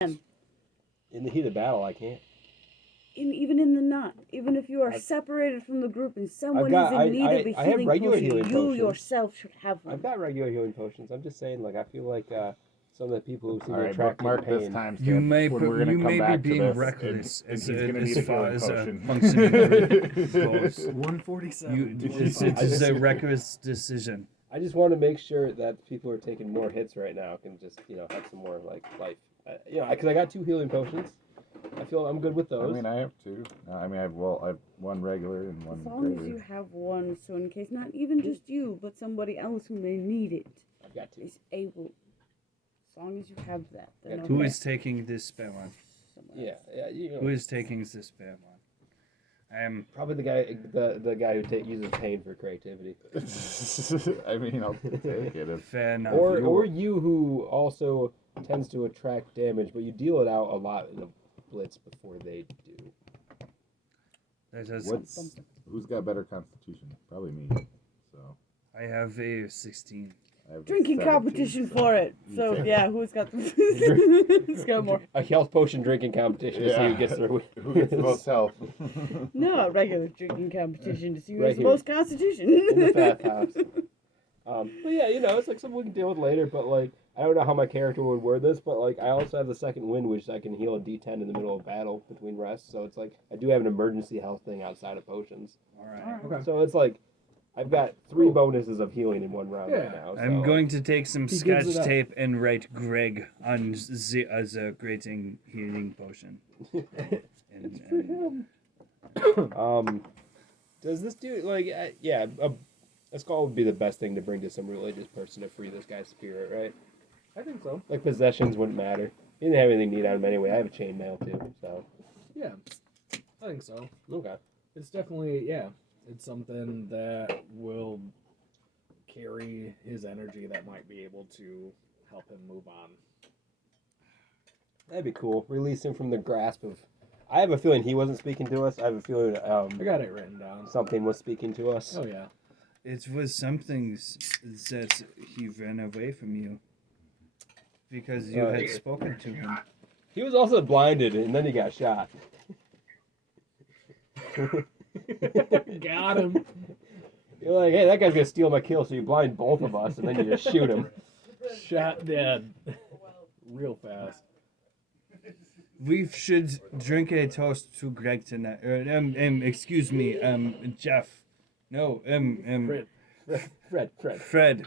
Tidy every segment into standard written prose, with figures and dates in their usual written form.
them. In the heat of battle, I can't. Even in the not, even if you are separated from the group and someone got- is in need of a I have healing regular potion, healing you potions. yourself should have one. I've got regular healing potions. I'm just saying, like, I feel like some of the people who seem All to right, attract bookmark this pain. timestamp. You may when we're gonna you come may back be to being this, reckless and he's as gonna need a far healing as potion. functioning goes. 147. It is a reckless decision. I just want to make sure that people who are taking more hits right now can just, have some more, like, life. Because I got 2 healing potions. I feel I'm good with those. I mean, I have 2. I have one regular and one As long greater. as you have one, so in case not even just you, but somebody else who may need it I've got 2. is able. As long as you have that. Then Who okay. is taking this spell on? Someone Yeah, else. yeah. Who is taking this spell on? Probably the guy who uses pain for creativity. I mean, I'll take it. Fair enough. Or you who also tends to attract damage, but you deal it out a lot in a blitz before they do. That is, Who's got better constitution? Probably me. So I have a 16. I have Drinking 17, competition so for it. you So take yeah, who's got who's got more? A health potion drinking competition to see who gets through. Who gets the most health? No, a regular drinking competition to see who Right has the here. most constitution. In the fat house. But yeah, it's like something we can deal with later. But like, I don't know how my character would word this, but like, I also have the second wind, which I can heal a D10 in the middle of battle between rests. So it's like I do have an emergency health thing outside of potions. All right. Okay. So it's like I've got 3 bonuses of healing in one round right now. So I'm going to take some He gives scotch it up. tape and write Greg on as a grating healing potion. Does this dude like? A skull would be the best thing to bring to some religious person to free this guy's spirit, right? I think so. Like possessions wouldn't matter. He didn't have anything neat on him anyway. I have a chainmail too, so Yeah, I think so. okay. It's definitely, it's something that will carry his energy that might be able to help him move on. That'd be cool. Release him from the grasp of. I have a feeling he wasn't speaking to us. I have a feeling I got it written down. something was speaking to us. Oh yeah. It was something that he ran away from you because you had spoken to him. He was also blinded, and then he got shot. Got him. You're like, hey, that guy's gonna steal my kill, so you blind both of us, and then you just shoot him. Shot dead. Real fast. We should drink a toast to Greg tonight. Excuse me, Jeff. No, Fred.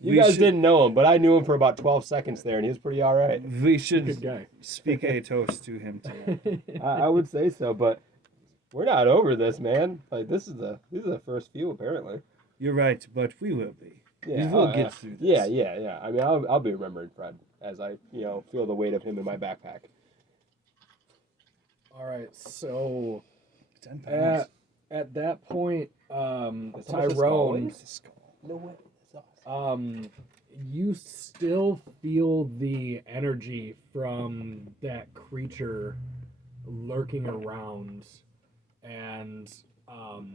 You guys didn't know him, but I knew him for about 12 seconds there, and he was pretty all right. We Good should guy. speak a toast to him tonight. I would say so, but we're not over this, man. Like these are the first few, apparently. You're right, but we will be. Yeah, we will get through this. Yeah. I mean, I'll be remembering Fred as I feel the weight of him in my backpack. All right, so 10 pounds. at that point, That's how much the skull Tyrone, is? No way. That's awesome. you still feel the energy from that creature lurking around, and all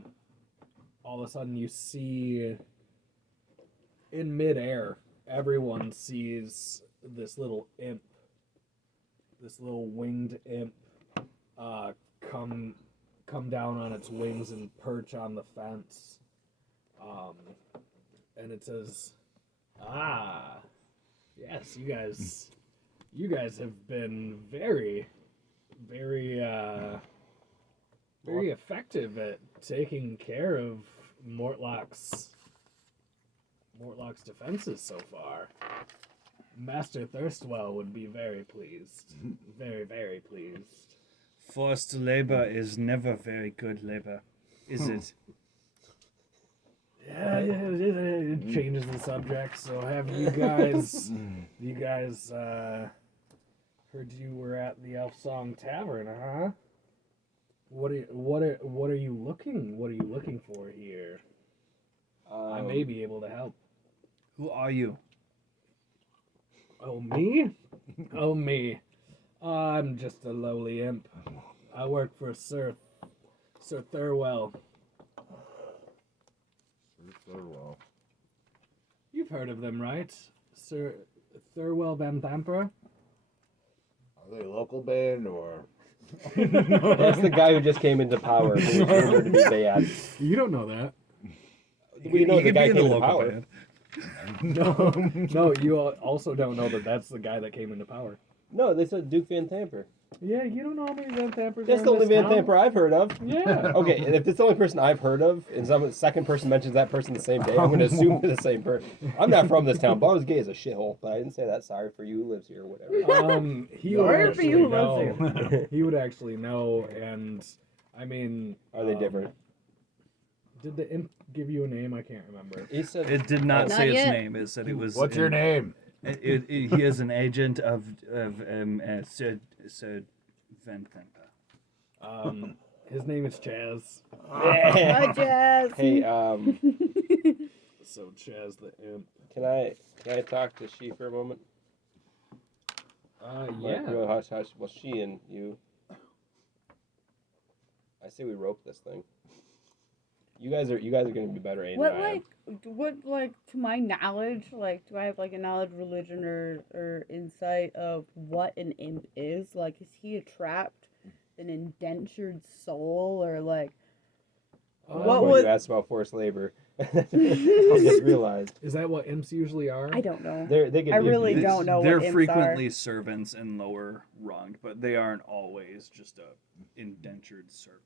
of a sudden you see in midair, everyone sees this little imp, this little winged imp, come down on its wings and perch on the fence, and it says, "Ah, yes, you guys have been very, very, very effective at taking care of Mortlock's defenses so far. Master Thirstwell would be very pleased. Very, very pleased." Forced labor is never very good labor, is it? Yeah, it changes the subject. So have you guys heard you were at the Elf Song Tavern, huh? What are you looking for here? I may be able to help. Who are you? Oh, me? Oh, me. I'm just a lowly imp. I work for Sir Thurwell. Well, You've heard of them, right? Sir Thurwell Van Thamper? local band or? That's the guy who just came into power, who was rumored to be bad. You don't know that. We know He the could guy be in came the into local power. band. No, you also don't know that that's the guy that came into power. No, they said Duke Van Tamper. Yeah, you don't know how many Van Tampers That's are the in only this Van town? Tamper I've heard of. Yeah. Okay, and if it's the only person I've heard of, and some second person mentions that person the same day, I'm going to assume they're the same person. I'm not from this town. Baldur's Gate is a shithole, but I didn't say that. Sorry for you who lives here or whatever. He would Sorry for you actually who lives know. He would actually know, and I mean, Are they different? Did the imp give you a name? I can't remember. He said It did not Not say yet. its name. It said it was. What's your name? He is an agent of Sir Van Tamper. His name is Chaz. Hi, Jazz. Hey, So Chaz the imp. can I talk to she for a moment? Yeah. Like, real hush hush. Well, she and you. I say we rope this thing. You guys are going to be better aimed What than I am. to my knowledge, like, do I have like a knowledge, religion, or insight of what an imp is? Like, is he a trapped, an indentured soul, or like, what When would? you asked about forced labor? I just realized Is that what imps usually are? I don't know. they can I be really abused. don't know They're what imps frequently servants in lower rung, but they aren't always just a indentured servant.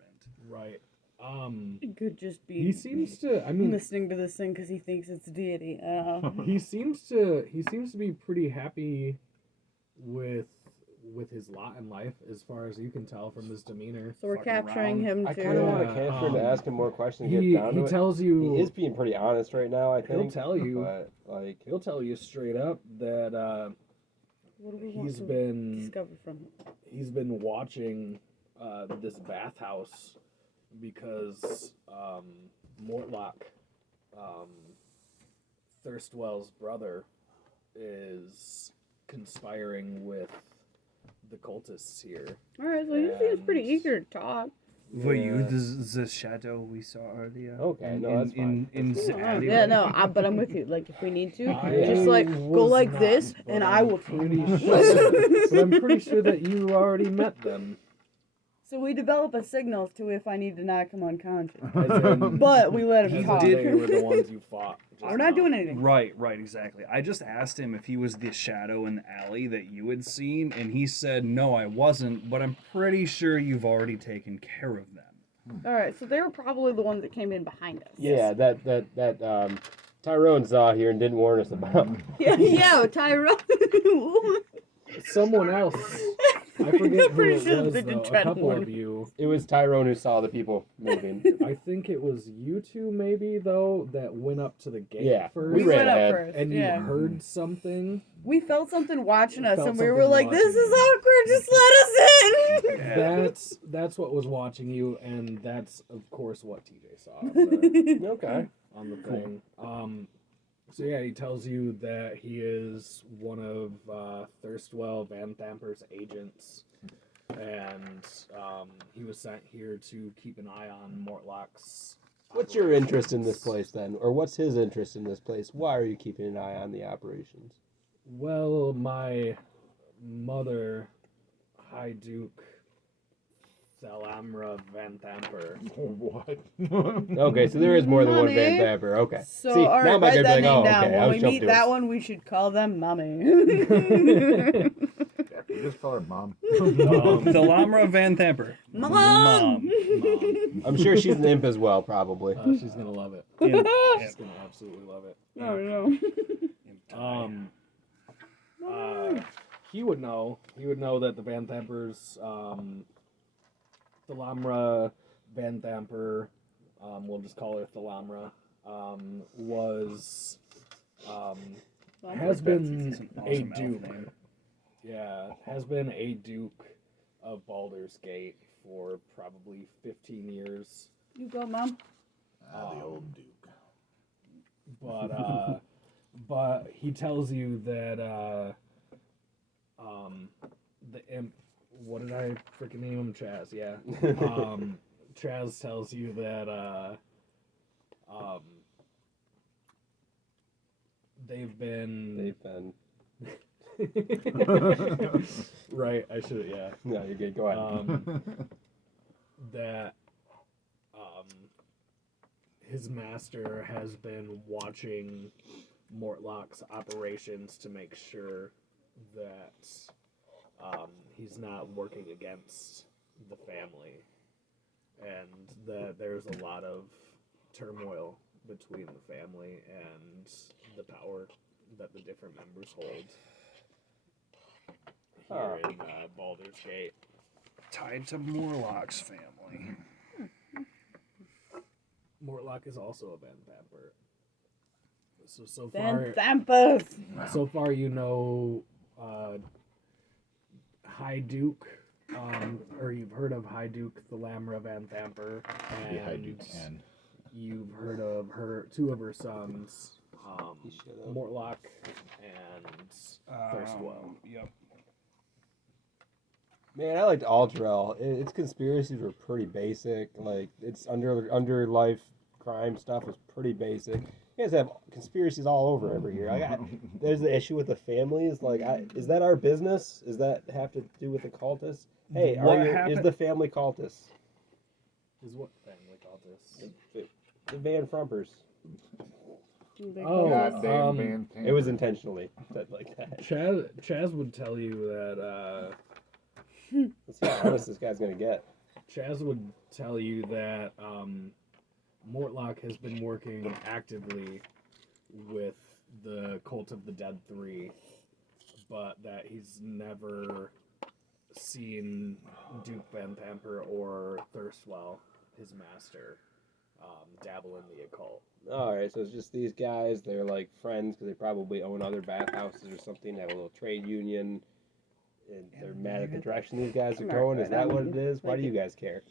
Right. It could just be. He seems to. I mean, listening to this thing because he thinks it's deity. he seems to be pretty happy with his lot in life, as far as you can tell from his demeanor. So we're Fucking capturing around. him I too. kind of want to Yeah, capture him to ask him more questions. And He get down to it. tells you. He is being pretty honest right now. I think He'll tell you. but like He'll tell you straight up that What do we want he's to been discover from him? he's been watching this bathhouse because Mortlock, Thirstwell's brother, is conspiring with the cultists here. All right, so he seems pretty And- eager to talk. Were you Yeah. the shadow we saw earlier? Okay, in, no, that's fine. in the Oh, alleyway? yeah, no, but I'm with you. Like, if we need to, I just like go was like not, this, but and I'm I will. pretty sure, but I'm pretty sure that you already met them. So we develop a signal to if I need to knock him unconscious, As in, but we let him as talk. in they were the ones you fought. just We're not now. doing anything. Right, exactly. I just asked him if he was the shadow in the alley that you had seen, and he said, no, I wasn't, but I'm pretty sure you've already taken care of them. All right, so they were probably the ones that came in behind us. yeah, that Tyrone saw here and didn't warn us about. yeah, Tyrone. Someone else. I forget I'm pretty who sure it was, they did though. try A to couple warn of you. It was Tyrone who saw the people moving. I think it was you two, maybe, though, that went up to the gate Yeah, first. we We ran went up ahead. first. And you yeah. heard something. We felt something watching us, Felt and we were something like, "This watching is you. awkward. Just let us in." Yeah. That's what was watching you, and that's, of course, what TJ saw on the, Okay. on the thing. So, yeah, he tells you that he is one of Thirstwell Van Thamper's agents. And he was sent here to keep an eye on Mortlock's. What's your interest in this operations. place then, or what's his interest in this place? Why are you keeping an eye on the operations? Well, my mother, High Duke Thalamra Van Thamper. What? Okay, so there is more than one Van Mommy. Tamper. Okay. So, See, all right, now my write kid's that like, name oh, down. okay, I When was we jumping meet to that it. one, we should call them Mommy. You just call her mom. The Lamra Van Thamper. Mom! Mom. I'm sure she's an imp as well, probably. She's gonna love it. Imp. She's gonna absolutely love it. Oh no. He would know. He would know that the Van Thampers, Thalamra Van Thamper, we'll just call her Thalamra, was, has been That's an a awesome elf duke. name. Yeah, has been a duke of Baldur's Gate for probably 15 years. You go, Mom. The old Duke. But he tells you that the imp. What did I freaking name him? Chaz. Yeah. Chaz tells you that they've been. Right, I should, yeah. No, you're good. Go ahead. That his master has been watching Mortlock's operations to make sure that he's not working against the family, and that there's a lot of turmoil between the family and the power that the different members hold here in Baldur's Gate. Tied to Morlock's family. Mortlock is also a Van Thamper. So Van far, Thampers. so far you know High Duke, or you've heard of High Duke the Lamra Van Thamper, and High Duke 10. you've heard of two of her sons, Mortlock and Thirstwell. Yep. Man, I liked Aldrel. Its conspiracies were pretty basic. Like, its under life crime stuff was pretty basic. You guys have conspiracies all over here. There's the issue with the families. Like, is that our business? Does that have to do with the cultists? Hey, is the family cultists? Is what family cultists? The Van Frumpers. Oh, Goddamn Van Thamper. It was intentionally said like that. Chaz would tell you that. Let's see how honest this guy's gonna get. Chaz would tell you that Mortlock has been working actively with the Cult of the Dead 3, but that he's never seen Duke Van Thamper or Thirstwell, his master, dabble in the occult. Alright, so it's just these guys. They're like friends because they probably own other bathhouses or something. They have a little trade union. And they're mad at the direction these guys are going. Is that what it is? Why do you guys care?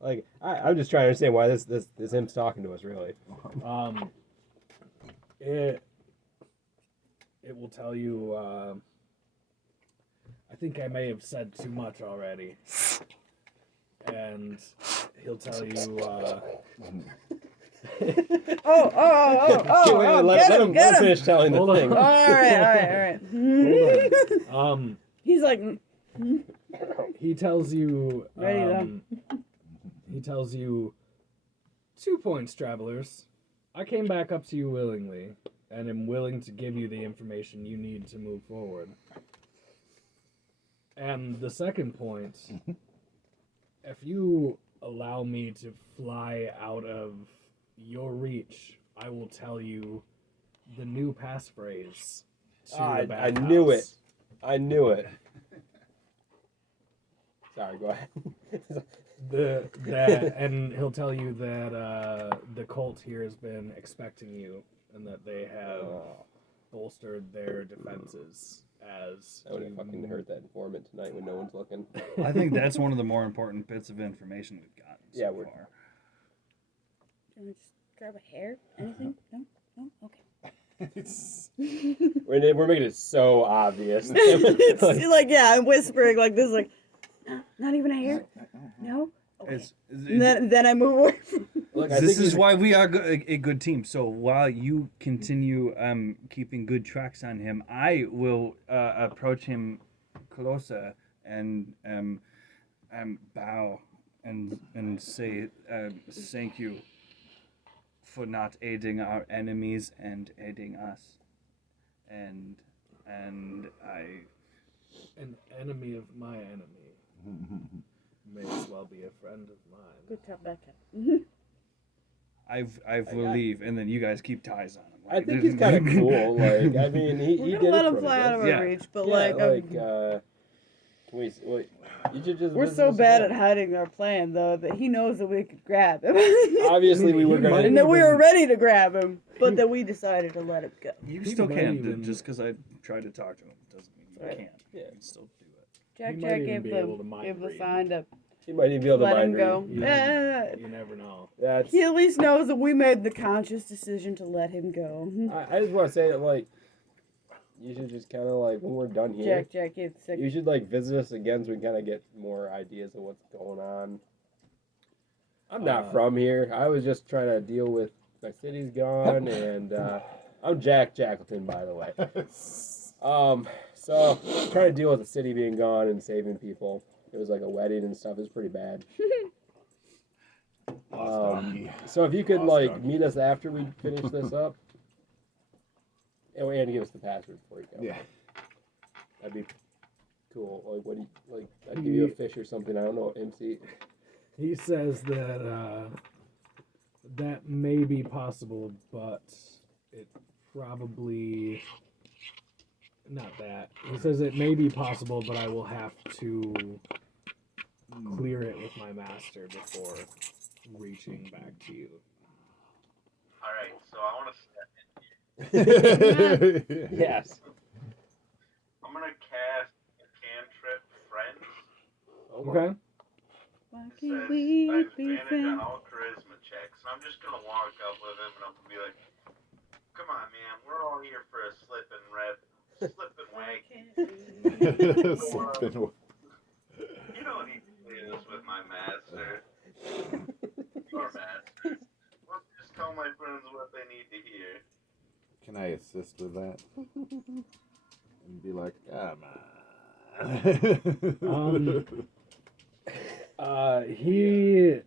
Like, I'm just trying to understand why this him's talking to us, really. It will tell you. I think I may have said too much already, and he'll tell you. Let him finish telling the thing. All right. Hold on. He's like, He tells you. Ready then. He tells you 2 points, travelers. I came back up to you willingly, and am willing to give you the information you need to move forward. And the second point, if you allow me to fly out of your reach, I will tell you the new passphrase to the I bathhouse. knew it. I knew it. Sorry, go ahead. And he'll tell you that the cult here has been expecting you, and that they have bolstered their defenses as. I would have fucking hurt that informant tonight when no one's looking. I think that's one of the more important bits of information we've gotten so far. can we just grab a hair? Anything? No? Okay. We're making it so obvious. It's like, yeah, I'm whispering like this, like, no, not even a hair? No? Okay. Then I move away from Look, this is why we are a good team. So while you continue keeping good tracks on him, I will approach him closer and bow and say thank you for not aiding our enemies and aiding us. And I... An enemy of my enemy may as well be a friend of mine. Good job, Becca. I will leave, and then you guys keep ties on him. I think he's kind of cool. Like, I mean, he We're did gonna let it him for fly out of our Yeah. reach, but can we? Wait, you should just. we're visit so us bad again. at hiding our plan, though, that he knows that we could grab him. Obviously, we were He gonna. might And that we were even- ready to grab him, but that we decided to let him go. You He still might can. even- Just because I tried to talk to him doesn't mean you Right. can't. Yeah. You can still do it. Jack He might Jack even gave be able to mind the read. sign to He might even be able to let him mind go. read. Yeah. You never know. That's. He at least knows that we made the conscious decision to let him go. I just want to say that, like, you should just kind of like when we're done here, Jack gave sick. you should like visit us again so we kind of get more ideas of what's going on. I'm not from here. I was just trying to deal with my city's gone, and I'm Jack Jackleton, by the way. So, trying to deal with the city being gone and saving people. It was like a wedding and stuff. It was pretty bad. Lost donkey. So if you could Lost donkey. meet us after we finish this up, and give us the password before you go. Yeah. That'd be cool. Like, what do you like? I'd give you a fish or something. I don't know. MC. He says that that may be possible, but it probably not that. He says it may be possible, but I will have to clear it with my master before reaching back to you. Alright, so I want to step in. Yes. I'm going to cast a cantrip Friends. Okay. Why It can't says we be advantage on friends? all charisma checks. And I'm just going to walk up with him and I'm going to be like, come on, man, we're all here for a slip and wag. You don't need to do this with my master. Your master. Let's just tell my friends what they need to hear. Can I assist with that? And be like, come on. He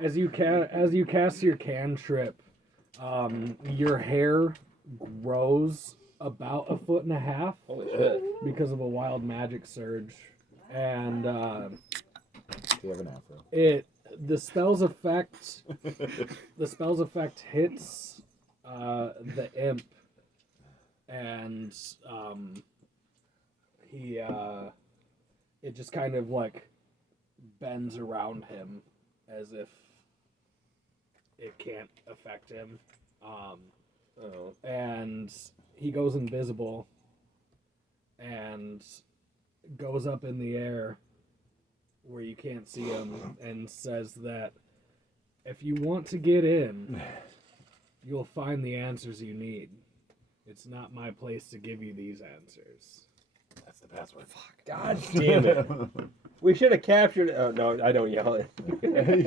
as you cast your cantrip, your hair grows about 1.5 feet Holy shit. because of a wild magic surge, and Do you have an afro? the spell's effect hits the imp, and it just kind of like bends around him as if it can't affect him, and he goes invisible and goes up in the air where you can't see him and says that if you want to get in, you'll find the answers you need. It's not my place to give you these answers. That's the password. God damn it. We should have captured it. Oh, no, I don't yell it.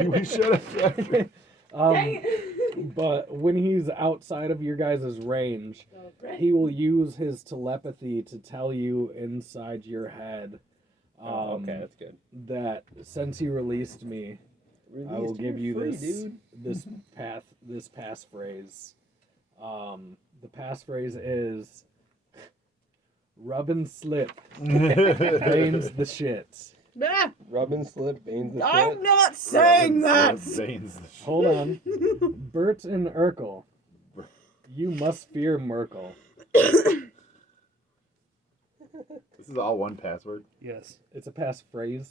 We should have captured. Dang it. But when he's outside of your guys' range, he will use his telepathy to tell you inside your head Okay, that's good. that since you released me, I will give you free, this dude. this passphrase. The passphrase is rub and slip veins the shit. Ah, Rub and slip, veins the I'm shit. not saying that. Zane's the Hold on. Bert and Urkel. You must fear Merkel. This is all one password. Yes. It's a passphrase.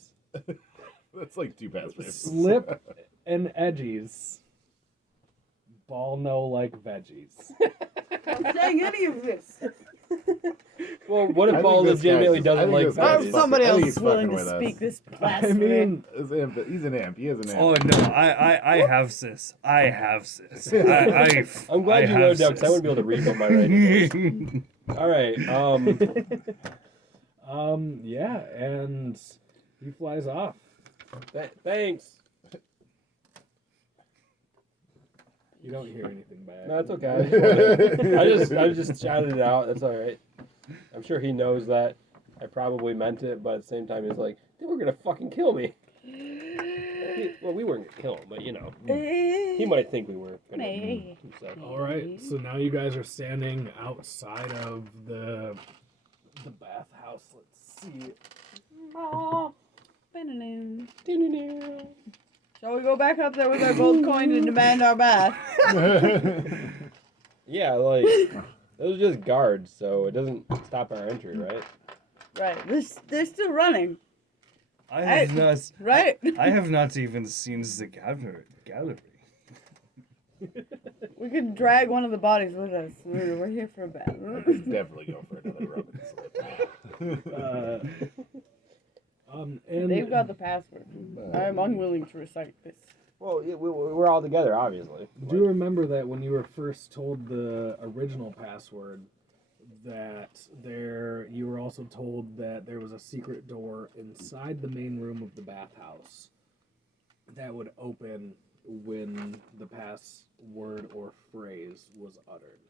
That's like 2 passwords. Slip and edgies. Ball no like veggies. I'm not saying any of this. Well, what I if think Ball this legitimately guy's just- I doesn't think like this guy's veggies? fucking- Somebody I think else he's is willing fucking to with speak us. this I blasphemy. mean, He's an imp. He is an imp. Oh no, I have sis. I have sis. I'm glad you wrote it down because I wouldn't be able to read what my writing was. All right. yeah, and he flies off. Thanks. You don't hear anything back. No, that's okay. I just shouted it out. That's all right. I'm sure he knows that. I probably meant it, but at the same time, he's like, they were gonna fucking kill me. Well, we weren't gonna kill him, but you know, he might think we were gonna. Hey. So. All right, so now you guys are standing outside of the bathhouse. Let's see. Oh. Shall we go back up there with our gold coin and demand our bath? Yeah, like those are just guards, so it doesn't stop our entry, right? Right. They're still running. I have not. Right? I have not even seen the gallery. We could drag one of the bodies with us. We're here for a bath. Definitely go for another rub and slip. And They've got the password. I'm unwilling to recite this. Well, we're all together, obviously. do you remember that when you were first told the original password, that you were also told that there was a secret door inside the main room of the bathhouse that would open when the password or phrase was uttered?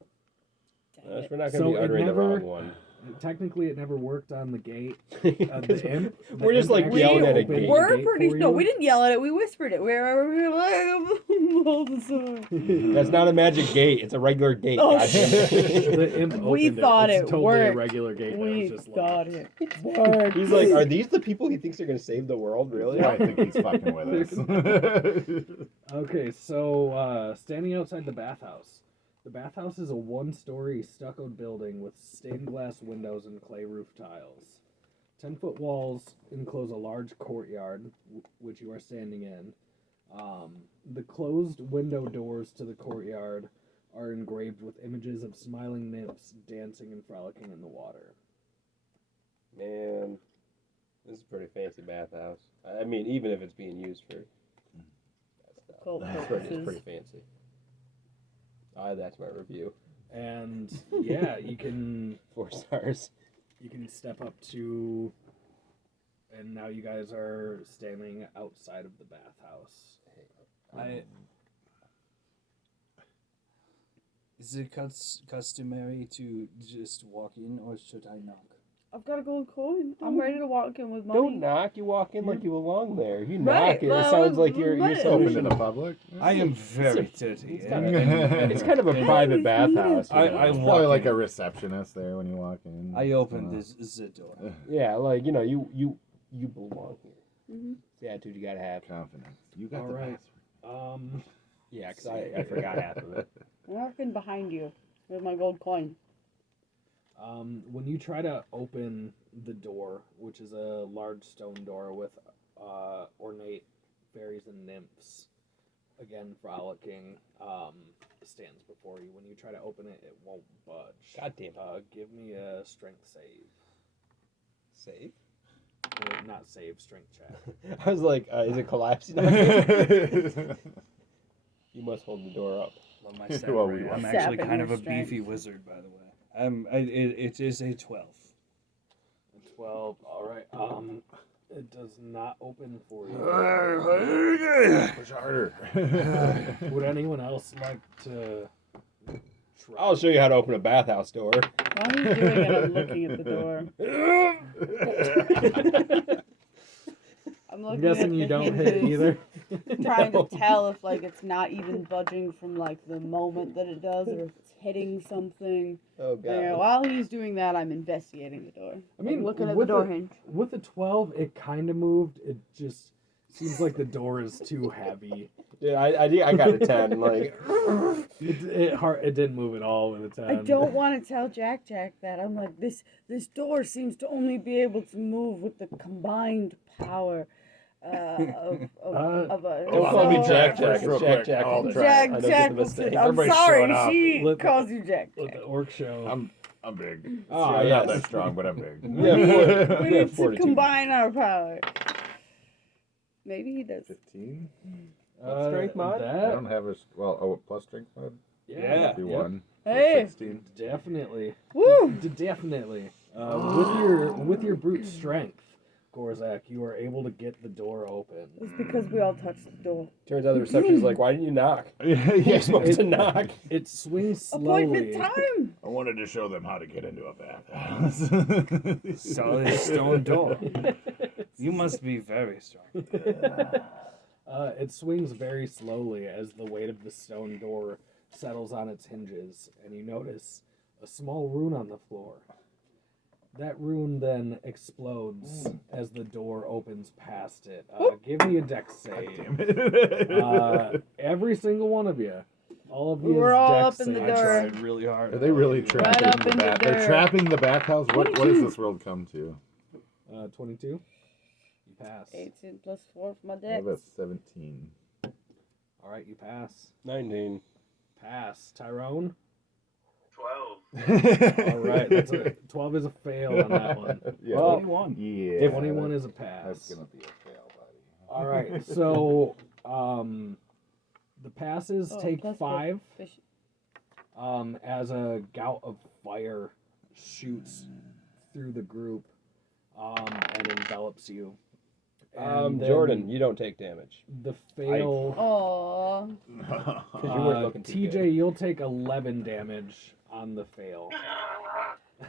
Dang it. We're not So going to be it uttering never- the wrong one. Technically, it never worked on the gate. The imp. the We're just, imp like, actually yelling at a opened the gate. We're gate pretty. for No, you. we didn't yell at it. We whispered it. We were like, all the time. That's not a magic gate. It's a regular gate. Oh, goddammit. The imp We opened thought It's it totally worked. a regular gate. We that was just thought locked. it worked. He's like, are these the people he thinks are going to save the world, really? Yeah, I think he's fucking with us. Okay, so standing outside the bathhouse. The bathhouse is a one-story stuccoed building with stained glass windows and clay roof tiles. 10-foot walls enclose a large courtyard, which you are standing in. The closed window doors to the courtyard are engraved with images of smiling nymphs dancing and frolicking in the water. Man, this is a pretty fancy bathhouse. I mean, even if it's being used for that stuff, Cult it's purposes. pretty fancy. That's my review. And yeah, you can 4 stars. step up to, and now you guys are standing outside of the bathhouse. Is it customary to just walk in, or should I knock? I've got a gold coin. I'm ready to walk in with money. Don't knock. You walk in like you belong there. If you Right, knock, it well, sounds like you're right. so. Open to the public. I am very dirty. It's kind of a private bathhouse. you I know? There's walk probably like in. a receptionist there when you walk in. I opened the door. Yeah, like you belong here. Mhm. It's the attitude you gotta have. Confidence. You got All the right. password. Yeah, because I forgot half of it. I'm walking behind you with my gold coin. When you try to open the door, which is a large stone door with ornate fairies and nymphs, again frolicking, stands before you. When you try to open it, it won't budge. God damn it. Give me a strength save. Save? Or not save, strength check. I was like, is it collapsing? You must hold the door up. Love my stat Well, rate. we I'm want- actually Sap kind and of a your beefy strength. wizard, by the way. It is a 12. 12. All right. It does not open for you. Push harder. Would anyone else like to try? I'll show you how to open a bathhouse door. While he's doing it, I'm looking at the door. I'm I'm looking guessing at you the don't hit hinges, either. trying No. to tell if like it's not even budging from like the moment that it does, or if it's hitting something. Oh god. Yeah, while he's doing that, I'm investigating the door. I mean, I'm looking at the with door the- hinge. With the 12, it kind of moved. It just seems like the door is too heavy. Yeah, I got a 10. Like, It didn't move at all with a 10. I don't want to tell Jack that. I'm like, this door seems to only be able to move with the combined power of a. don't call me so- Jack. First, real quick, Jack. I'll all the try. time. Jack, I know Jack. it's a mistake. I'm Everybody's sorry, showing off. she Let the- calls you Jack. Let the orc show. I'm big. Oh, I'm yes. not that strong, but I'm big. Yeah, We yeah, need to 42. combine our power. Maybe he does. 15. Strength mod? I That, don't have a plus strength mod. yeah, Be yep. one. So Hey. 16. Definitely. Woo! Definitely. With your brute strength, Gorzak, you are able to get the door open. It's because we all touched the door. Turns out the reception's like, why didn't you knock? Yeah, You're supposed to knock. It swings slowly. Appointment time. I wanted to show them how to get into a bathhouse. Solid stone door. You must be very strong. It swings very slowly as the weight of the stone door settles on its hinges, and you notice a small rune on the floor. That rune then explodes as the door opens past it. Give me a dex save. Damn it. Every single one of you. All of you. We're all dex up in the saves. I door. tried really hard. Are they really trapping up the in the bath? They're dirt. trapping the bathhouse. What does this world come to? 22. You pass. 18 plus 4 for my I dex. have a 17. All right, you pass. 19. Pass. Tyrone. 12. All right, that's a 12 is a fail on that one. Yeah. Well, 21. Yeah. 21 is a That's pass. gonna be a fail, buddy. All right, so the passes Oh, take plus 5 Fish. as a gout of fire shoots through the group and envelops you. And then Jordan, you don't take damage. The fail. Aww. Because you weren't looking too TJ, good. you'll take 11 damage on the fail.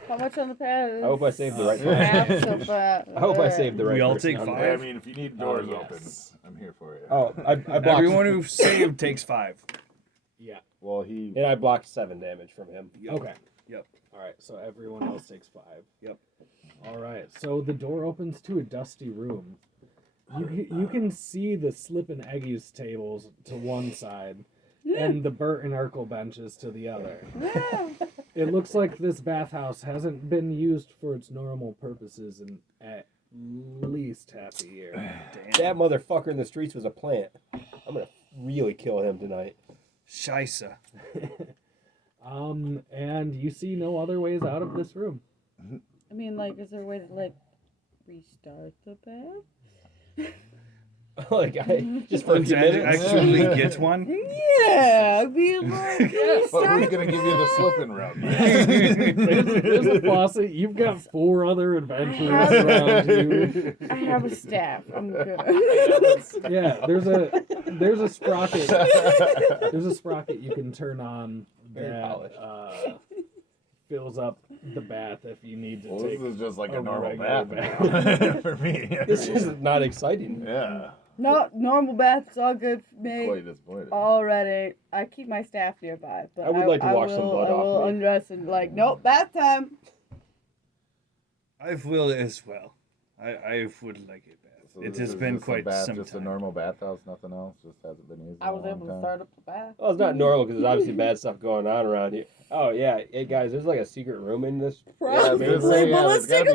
How much on the pad? I hope I saved the right person. Half of that. I hope I saved the right We all person take on 5? there. I mean, if you need doors yes. open, I'm here for you. Oh, I blocked. Everyone who saved takes 5. Yeah. Well, he. And I blocked 7 damage from him. Okay. Yep. All right. So everyone else takes 5. Yep. All right. So the door opens to a dusty room. You can see the Slip and Eggy's tables to one side, and the Bert and Urkel benches to the other. Yeah. It looks like this bathhouse hasn't been used for its normal purposes in at least half a year. That motherfucker in the streets was a plant. I'm gonna really kill him tonight. Scheisse. And you see no other ways out of this room. I mean, like, is there a way to, like, restart the bed? Like just for a few To minutes. actually get one? Yeah, I mean, like, But who's restart gonna give you the slipping rub? There's a faucet. You've got 4 other adventurers around you. I have a staff. I'm good. Yeah, there's a sprocket. There's a sprocket you can turn on Very that polished. fills up the bath if you need to Well, take. this is just like a a normal regular bath bath. now for me. This is not exciting. Yeah. No, normal bath. It's all good for me. Quite disappointed. Already. I keep my staff nearby. But I would like to wash some blood I will off me. undress and, like, nope, bath time. I will as well. I would like it bath. So It this has is been just a quite bath, some just a time. normal bathhouse, nothing else. Just hasn't been used. I in a was long able to time. start up the bath. Well, it's not normal because there's obviously bad stuff going on around here. Oh yeah, hey guys, there's like a secret room in this. Yeah, I was gonna Probably, say, but yeah, let's there's gotta take a